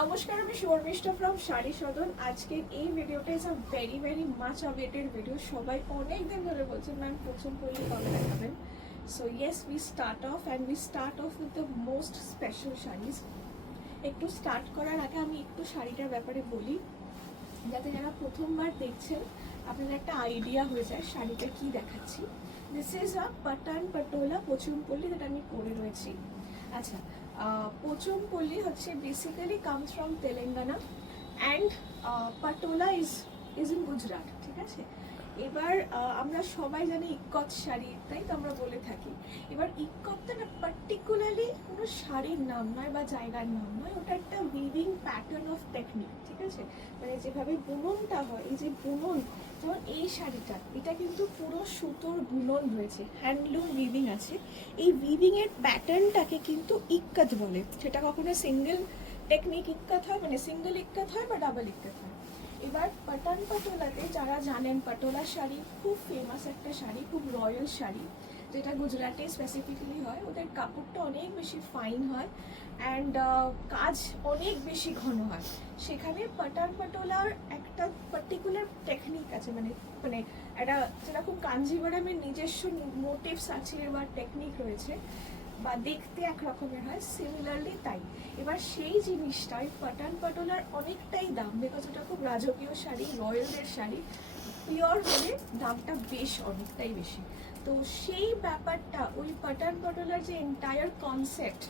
নমস্কার, আমি শর্মিষ্ঠা ফ্রম শাড়ি সদন। আজকের এই ভিডিওটা is a very very much awaited video. সবাই অনেক দিন ধরে বলছেন ম্যাম পোচমপল্লি কবে দেখাবেন। So yes, we start of with the most special saris. একটু স্টার্ট করার আগে আমি একটু শাড়িটার ব্যাপারে বলি, যাতে যারা প্রথমবার দেখছেন আপনাদের একটা আইডিয়া হয়ে যায় শাড়িটা কি দেখাচ্ছি। This is a Patan patola Pochampally, যেটা আমি পরে রয়েছি। আচ্ছা, পোচমপল্লি হচ্ছে basically comes from Telangana and patola is in Gujarat, ঠিক আছে। এবার আমরা সবাই জানি ইক্কত শাড়ি, তাই তো আমরা বলে থাকি। এবার ইক্কতটা না পার্টিকুলারলি কোনো শাড়ির নাম নয় বা জায়গার নাম নয়, ওটা একটা উইভিং প্যাটার্ন অফ টেকনিক, ঠিক আছে। মানে যেভাবে বুননটা হয়, এই যে বুনন, যেমন এই শাড়িটা, এটা কিন্তু পুরো সুতোর বুনন রয়েছে, হ্যান্ডলুম উইভিং আছে। এই উইভিংয়ের প্যাটার্নটাকে কিন্তু ইক্কত বলে। সেটা কখনো সিঙ্গেল টেকনিক ইক্কত হয়, মানে সিঙ্গেল ইক্কত হয় বা ডাবল ইক্কত হয়। এবার পাটান পাটোলাতে যারা জানেন, পাটোলা শাড়ি খুব ফেমাস একটা শাড়ি, খুব রয়্যাল শাড়ি, যেটা গুজরাটে স্পেসিফিক্যালি হয়। ওদের কাপড়টা অনেক বেশি ফাইন হয় অ্যান্ড কাজ অনেক বেশি ঘন হয়। সেখানে পাটান পাটোলার একটা পার্টিকুলার টেকনিক আছে, মানে মানে একটা যেরকম কাঞ্জিভারামের নিজস্ব মোটিভস আছে বা টেকনিক রয়েছে, বা দেখতে একরকমের হয়, সিমিলারলি তাই। এবার সেই জিনিসটা ওই পাটান পাটোলার অনেকটাই দাম, বিকজ ওটা খুব রাজকীয় শাড়ি, রয়্যালদের শাড়ি, পিওর হলে দামটা বেশ অনেকটাই বেশি। তো সেই ব্যাপারটা, ওই পাটান পাটোলার যে এন্টায়ার কনসেপ্ট,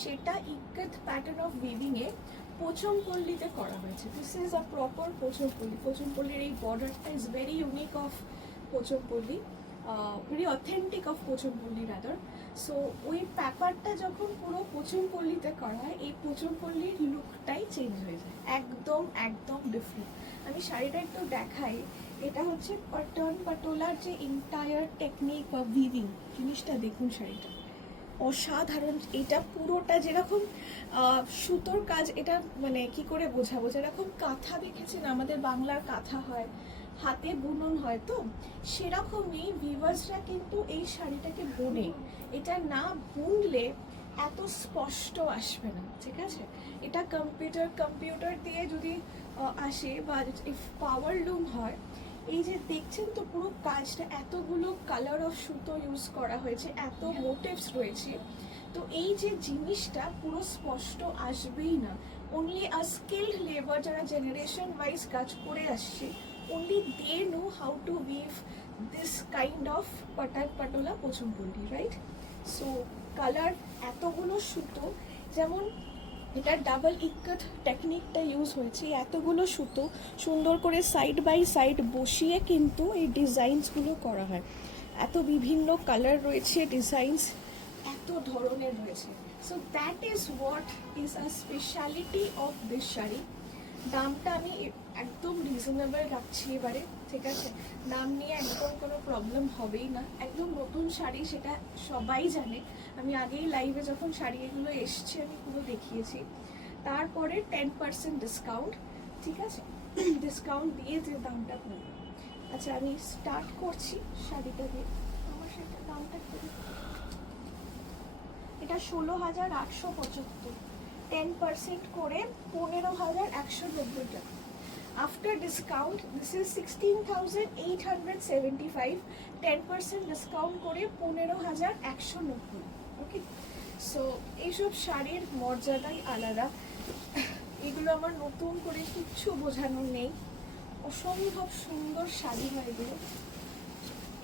সেটা ইক্কত প্যাটার্ন অফ উইভিংয়ে পোচমপল্লিতে করা হয়েছে। This is a proper Pochampally. পোচমপল্লির এই বর্ডারটা is very unique of Pochampally, very authentic of Pochampally rather. So ওই ব্যাপারটা যখন পুরো পোচমপল্লিতে করা হয়, এই পোচমপল্লির লুকটাই চেঞ্জ হয়ে যায়, একদম একদম ডিফারেন্ট। আমি শাড়িটা একটু দেখাই। এটা হচ্ছে পাটান পাটোলার যে এন্টায়ার টেকনিক বা উইভিং, জিনিসটা দেখুন, শাড়িটা অসাধারণ। এটা পুরোটা যেরকম সুতোর কাজ, এটা মানে কি করে বোঝাবো, যেরকম কাঁথা দেখেছেন আমাদের বাংলার কাঁথা হয়, হাতে বুনন হয়, তো সেরকমই ভিউয়ার্সরা কিন্তু এই শাড়িটাকে বোনে। এটা না বুনলে এত স্পষ্ট আসবে না, ঠিক আছে। এটা কম্পিউটার দিয়ে যদি আসে বা পাওয়ার লুম হয়, এই যে দেখছেন তো পুরো কাজটা, এতগুলো কালার অফ সুতো ইউজ করা হয়েছে, এত মোটিভস রয়েছে, তো এই যে জিনিসটা পুরো স্পষ্ট আসবেই না। অনলি আ স্কিল্ড লেবার, যারা জেনারেশন ওয়াইজ কাজ করে আসছে, only they know how to weave this kind of patan patola pochmপল্লি, রাইট। সো কালার, এতগুলো সুতো, যেমন এটা ডাবল ইক্কত টেকনিকটা ইউজ হয়েছে, এতগুলো সুতো সুন্দর করে সাইড বাই সাইড বসিয়ে কিন্তু এই ডিজাইনসগুলো করা হয়। এত বিভিন্ন কালার রয়েছে, ডিজাইনস এত ধরনের রয়েছে। So that is what is a speciality of this sari. দামটা আমি একদম রিজনেবল রাখছি এবারে, ঠিক আছে। দাম নিয়ে একদম কোনো প্রবলেম হবেই না, একদম নতুন শাড়ি, সেটা সবাই জানে। আমি আগেই লাইভে যখন শাড়ি এগুলো এসছে আমি পুরো দেখিয়েছি। তারপরে 10% ডিসকাউন্ট, ঠিক আছে, ডিসকাউন্ট দিয়ে যে দামটা পড়বে। আচ্ছা, আমি স্টার্ট করছি শাড়িটা দিয়ে। আমার সেটা দামটা করে, এটা 16,875, 10% করে 15,190 টাকা। After discount this is 16,875, 10% discount করে 15,190। ওকে, সো এইসব শাড়ির মর্যাদাই আলাদা। এগুলো আমার নতুন করে কিচ্ছু বোঝানোর নেই, অসম্ভব সুন্দর শাড়ি হয় এগুলো।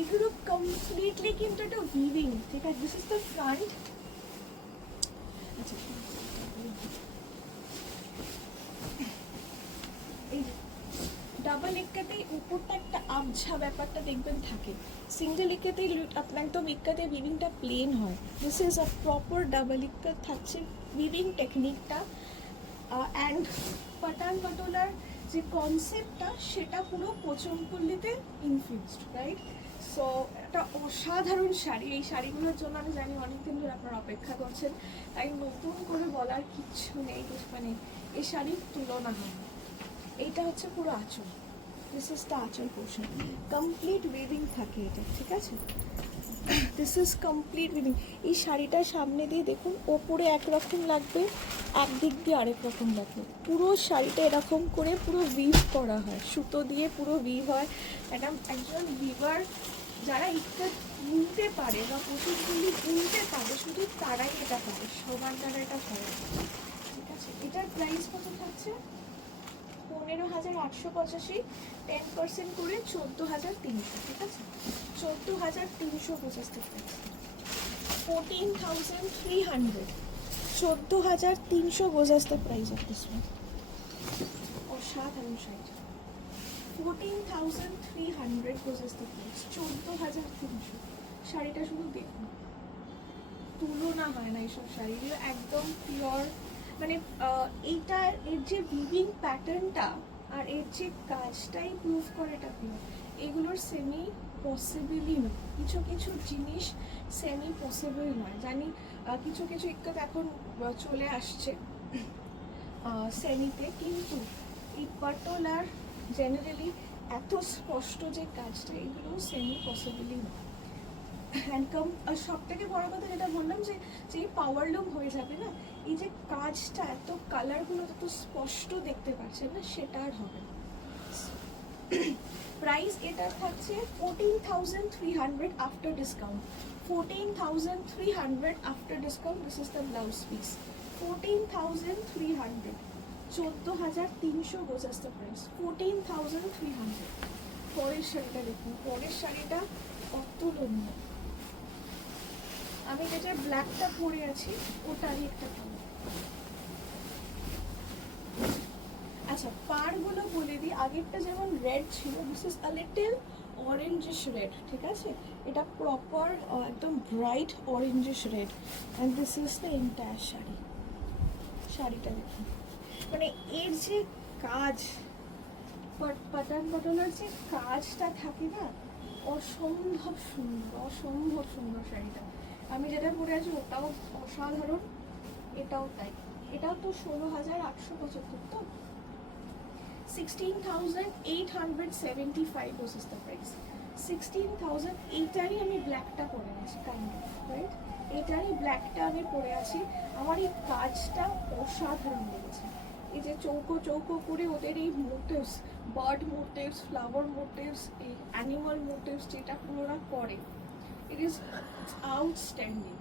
এগুলো কমপ্লিটলি কিন্তু একটা উইভিং, ঠিক আছে। This is the front. এই ডাবল ইক্কাতে উপরটা একটা আবঝা ব্যাপারটা দেখবেন থাকে, সিঙ্গেল ইক্কাতে আপনার একদম ইক্কাতে উইভিংটা প্লেন হয়। This is a proper double ইক্কাত থাকছে উইভিং টেকনিকটা। অ্যান্ড পাটান পাটোলার যে কনসেপ্টটা, সেটা পুরো পোচমপল্লিতে ইনফিউজড, রাইট। সো একটা অসাধারণ শাড়ি। এই শাড়িগুলোর জন্য আমি জানি অনেকদিন ধরে আপনারা অপেক্ষা করছেন, তাই নতুন করে বলার কিচ্ছু নেই, মানে এই শাড়ির তুলনা হয়। এইটা হচ্ছে পুরো আঁচল, দিস ইজ দ্য আঁচল পোর্শন, কমপ্লিট উইভিং থাকে এটা, ঠিক আছে। This is complete weaving. এই শাড়িটার সামনে দিয়ে দেখুন, ওপরে একরকম লাগবে, একদিক দিয়ে আরেক রকম লাগবে। পুরো শাড়িটা এরকম করে পুরো উইভ করা হয়, সুতো দিয়ে পুরো উইভ হয়। ম্যাডাম একজন উইভার যারা একটু বুনতে পারে বা প্রচুরগুলি বুনতে পারে, শুধু তারাই এটা পারে, সবার দ্বারা এটা হয় না। ঠিক আছে, এটার প্রাইস কত থাকছে? 15,885, 10% করে 14,300। ঠিক আছে, 14,350 price. 14,300, 14,300 was the price of this one. অসাধারণ শাড়ি। 14,300 was the price, 14,300। শাড়িটা শুধু দেখুন, তুলনা হয় না এইসব শাড়িগুলো, একদম পিওর। মানে এইটার এর যে উইভিং প্যাটার্নটা আর এর যে কাজটাই প্রুভ করে এটা পিওর। এগুলোর সেমি পসিবলই নয়, কিছু কিছু জিনিস সেমি পসিবল নয় জানি। কিছু কিছু ইক্কত এখন চলে আসছে সেমিতে, কিন্তু এই পাটোলার জেনারেলি এত স্পষ্ট যে কাজটা, এগুলো সেমি পসিবলই নয়। হ্যান্ডকাম সব থেকে বড় কথা যেটা বললাম, যে যেই পাওয়ার লুম হয়ে যাবে না, এই যে কাজটা এত কালারগুলো এত স্পষ্ট দেখতে পাচ্ছেন না, সেটা আর হবে না। প্রাইস এটা থাকছে 14,300 after discount. 14,300 after discount. This is the blouse piece. 14,300, 14,300 goes us the price. 14,300। পরের শাড়িটা দেখুন, পরের শাড়িটা অতুলনীয়। আমি যেটা ব্ল্যাকটা পরে আছি ওটারই একটা কালার। আচ্ছা, পাড়গুলো বলে দিই। আগেরটা যেমন রেড ছিল, this is a little orangish red. ঠিক আছে, এটা প্রপার একদম bright orangish red. And this is the entire sari. শাড়িটা দেখুন, মানে এর যে কাজ, পাটান পাটনার যে কাজটা থাকে না, অসম্ভব সুন্দর, অসম্ভব সুন্দর শাড়িটা। আমি যেটা পরে আছি ওটাও অসাধারণ, এটাও তাই। এটাও তো 16,875 তো। 16,875 was the price. 16,000। এইটারই আমি ব্ল্যাকটা পরে আছি, কাইন্ড অফ রাইট। এটারই ব্ল্যাকটা আমি পরে আছি। আমার এই কাজটা অসাধারণ লেগেছে। এই যে চৌকো চৌকো করে ওদের এই motives, bird motives, flower motives, এই অ্যানিমাল মোটিভস যেটা ওরা করে, it is outstanding.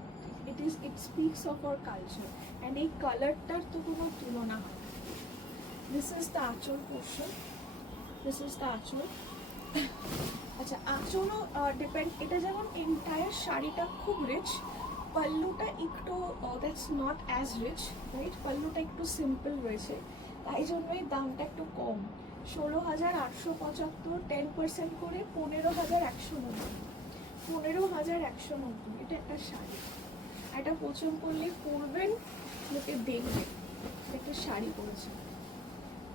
It speaks of our culture, and এই কালারটার তো কোনো তুলনা হয় না। This is the আঁচল portion. This is the আঁচল। আচ্ছা, আঁচলও ডিপেন্ড। এটা যেমন এন্টায়ার শাড়িটা খুব রিচ, পাল্লুটা একটু that's not as rich, right. পাল্লুটা একটু সিম্পল রয়েছে, তাই জন্যই দামটা একটু কম। 16,875, 10% করে 15,190। 15,190। এটা একটা শাড়ি, একটা পছন্দ করলে পরবেন, লোকে দেখবে একটা শাড়ি পরেছে।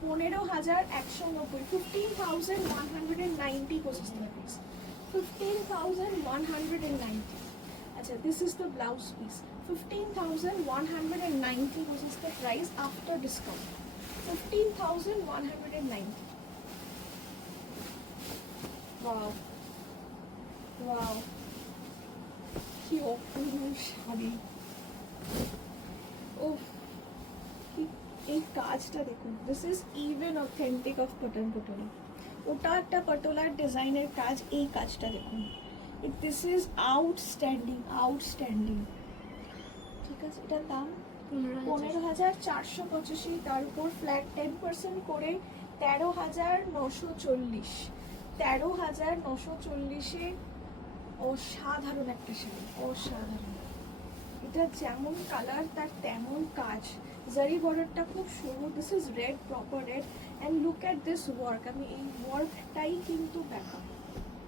15,190, 15,190 was the price. 15,190. আচ্ছা, this is the blouse piece. 15,190 was the price after discount. 15,190. Wow. Wow. কি অপূর্ব শাড়ি। ওহ, এই কাজটা দেখুন, this is even authentic of cotton patola. ওটা একটা পটোলার ডিজাইনের কাজ, এই কাজটা দেখুন, দিস ইজ আউটস্ট্যান্ডিং, আউটস্ট্যান্ডিং। ঠিক আছে, এটার দাম 15,485। তার উপর ফ্ল্যাট 10% করে 13,940। 13,940-এ অসাধারণ একটা শাড়ি, অসাধারণ। এটা যেমন কালার তার তেমন কাজ। জারি বর্ডারটা খুব সরু। This is red, proper red. And look at this work. আমি এই ওয়ার্কটাই কিন্তু দেখা,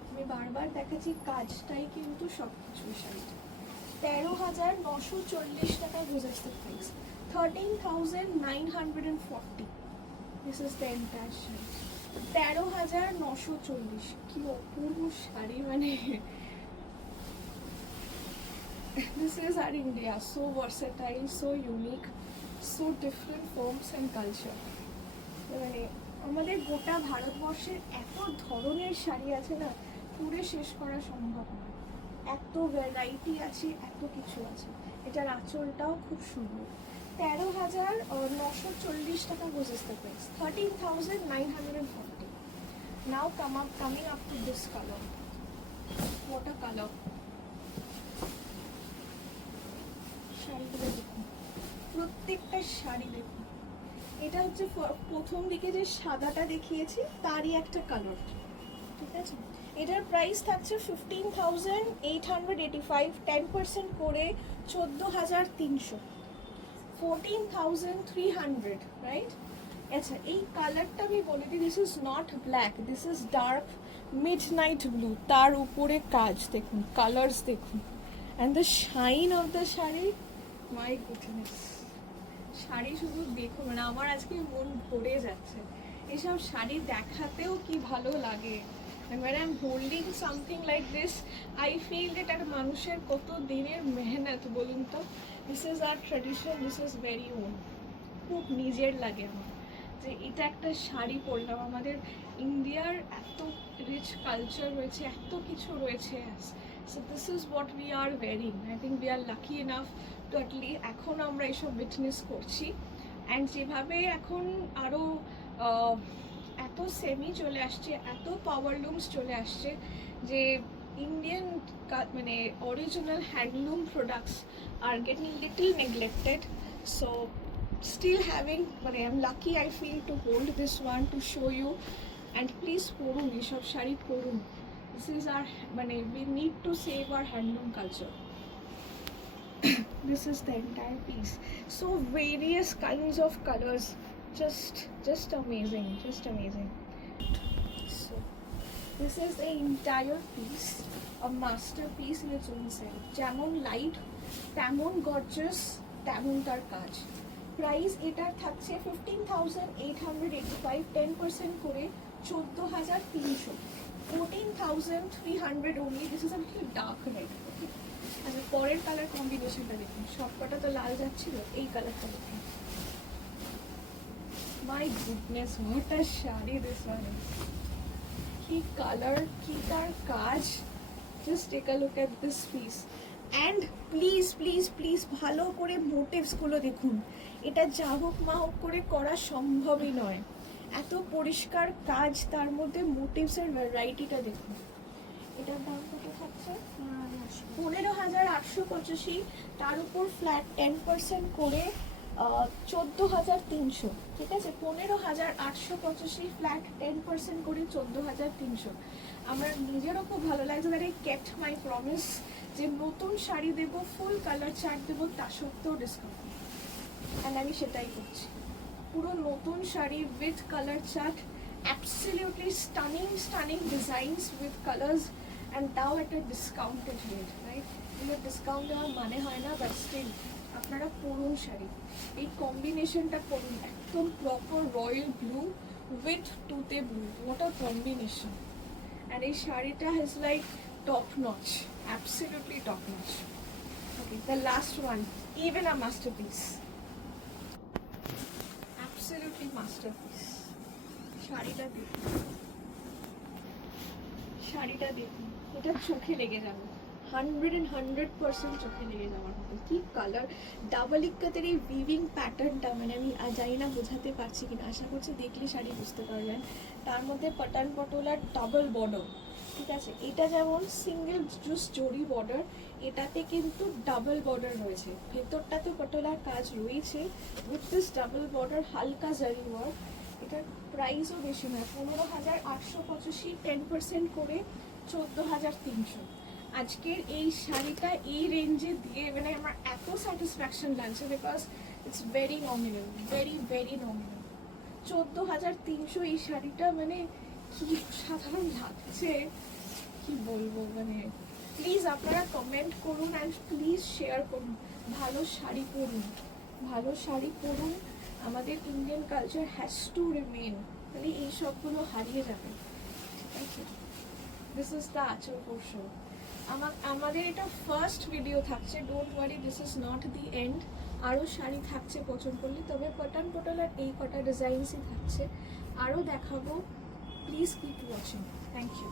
আমি বারবার দেখাচ্ছি, কাজটাই কিন্তু সব কিছু। শাড়িটা 13,940 টাকা বুঝাচ্ছে price. 13,940। This is the entire sari. 13,940। কি অপূর্ব শাড়ি, মানে this is our India, so versatile, so unique, so different forms and culture. মানে আমাদের গোটা ভারতবর্ষের এত ধরনের শাড়ি আছে না, পুরো শেষ করা সম্ভব নয়। এত ভ্যারাইটি আছে, এত কিছু আছে। এটার আঁচলটাও খুব সুন্দর। 13,940 টাকা was the price, 13,940. Now coming up to this color. What a color! শাড়িগুলো দেখুন, প্রত্যেকটা শাড়ি দেখুন। এটা হচ্ছে প্রথম দিকে যে সাদাটা দেখিয়েছি তারই একটা কালার, ঠিক আছে। এটার প্রাইস থাকছে 15,885, 10% করে 14,300, 14,300, রাইট। আচ্ছা, এই কালারটা আমি বলে দিই, this is not black, this is dark midnight blue. তার উপরে কাজ দেখুন, কালার্স দেখুন, and the shine of the sari, my goodness. Sari শুধু দেখো, মানে আমার আজকে মন ভরে যাচ্ছে। এসব শাড়ি দেখাতেও কি ভালো লাগে। And when I'm holding something like this, I feel that একটা মানুষের কত দিনের মেহনত বলুন তো। This is our tradition, this is very own. খুব নিজের লাগে আমার যে এটা একটা শাড়ি পরলাম। আমাদের ইন্ডিয়ার এত রিচ কালচার রয়েছে, এত কিছু রয়েছে। So this is what we are wearing. I think we are lucky enough to at least এখন আমরা এসব উইটনেস করছি। অ্যান্ড যেভাবে এখন আরও এত সেমি চলে আসছে, এত পাওয়ার লুমস চলে আসছে, যে ইন্ডিয়ান মানে original handloom products are getting little neglected. So still having, মানে I'm lucky I feel to hold this one to show you. And please পড়ুন, এসব শাড়ি পড়ুন। This is our, মানে we need to save our handloom culture. This is the entire piece, so various kinds of colors, just amazing, just amazing. So this is the entire piece, a masterpiece in its own self. যেমন light তেমন gorgeous, তেমন তার কাজ। Price এটার থাকছে 15,885, 10% করে 14,300, 14,300 only. This is a little dark red. আচ্ছা, পরের কালার কম্বিনেশনটা দেখুন। সবকটা তো লাল যাচ্ছিল, এই কালারটা দেখুন। My goodness, what a sari this one is. কি কালার, কি তার কাজ। Just take a look at this piece. And please please please ভালো করে মোটিভসগুলো দেখুন। এটা যা হোক মা হোক করে করা সম্ভবই নয়। এত পরিষ্কার কাজ, তার মধ্যে মোটিভসের ভ্যারাইটিটা দেখুন। এটার দাম কত থাকছে? 15,885, তার উপর ফ্ল্যাট 10% করে 14,300, ঠিক আছে। 15,885 ফ্ল্যাট 10% করে 14,300। আমার নিজেরও খুব ভালো লাগছে that I kept my promise, যে নতুন শাড়ি দেবো, ফুল কালার চার্ট দেবো, তা সত্ত্বেও ডিসকাউন্ট। অ্যান্ড আমি সেটাই করছি। পুরো নতুন sari with colour chart, absolutely stunning designs with colours, and তাও একটা ডিসকাউন্টেড রেট, রাইট। এগুলো ডিসকাউন্ট দেওয়ার মানে হয় না, বাট স্টিল আপনারা পরুন শাড়ি। এই কম্বিনেশনটা করুন, একদম প্রপার রয়্যাল ব্লু উইথ টুতে blue, what a combination. And এই শাড়িটা has like top notch, absolutely top notch. Okay, the last one, even a masterpiece, absolutely masterpiece. শাড়িটা দেখুন, শাড়িটা দেখুন, এটা চোখে লেগে যাবে, 100% চোখে লেগে যাওয়ার মতো। কি কালার, ডাবল ইক্কাতের এই উইভিং প্যাটার্নটা, মানে আমি জানি না বোঝাতে পারছি কিনা, আশা করছি দেখলে শাড়ি বুঝতে পারবেন। তার মধ্যে পাটান পটোলার ডাবল বর্ডার, ঠিক আছে। এটা যেমন সিঙ্গেল জুস জরি বর্ডার, এটাতে কিন্তু ডাবল বর্ডার রয়েছে, ভেতরটাতে পটোলার কাজ রয়েছে উইথ দিস ডাবল বর্ডার, হালকা জারি ওয়ার্ক। এটার প্রাইসও বেশি নয়, 15,885, 10% করে 14,300। আজকের এই শাড়িটা এই রেঞ্জে দিয়ে মানে আমার এত স্যাটিসফ্যাকশন লাগছে, because it's very nominal, very very nominal. 14,300 এই শাড়িটা, মানে কি সাধারণ লাগছে, কি বলবো। মানে প্লিজ আপনারা কমেন্ট করুন অ্যান্ড প্লিজ শেয়ার করুন। ভালো শাড়ি পরুন, ভালো শাড়ি পরুন। আমাদের Indian culture has to remain, মানে এই সবগুলো হারিয়ে যাবে, ঠিক আছে। দিস ইজ দ্য আঁচল পোর্শন। আমাদের এটা ফার্স্ট ভিডিও থাকছে, don't worry, this is not the end. আরও শাড়ি থাকছে পছন্দ করলে, তবে পাটান পটোলার এই কটা ডিজাইনসই থাকছে, আরও দেখাবো। Please keep watching, thank you.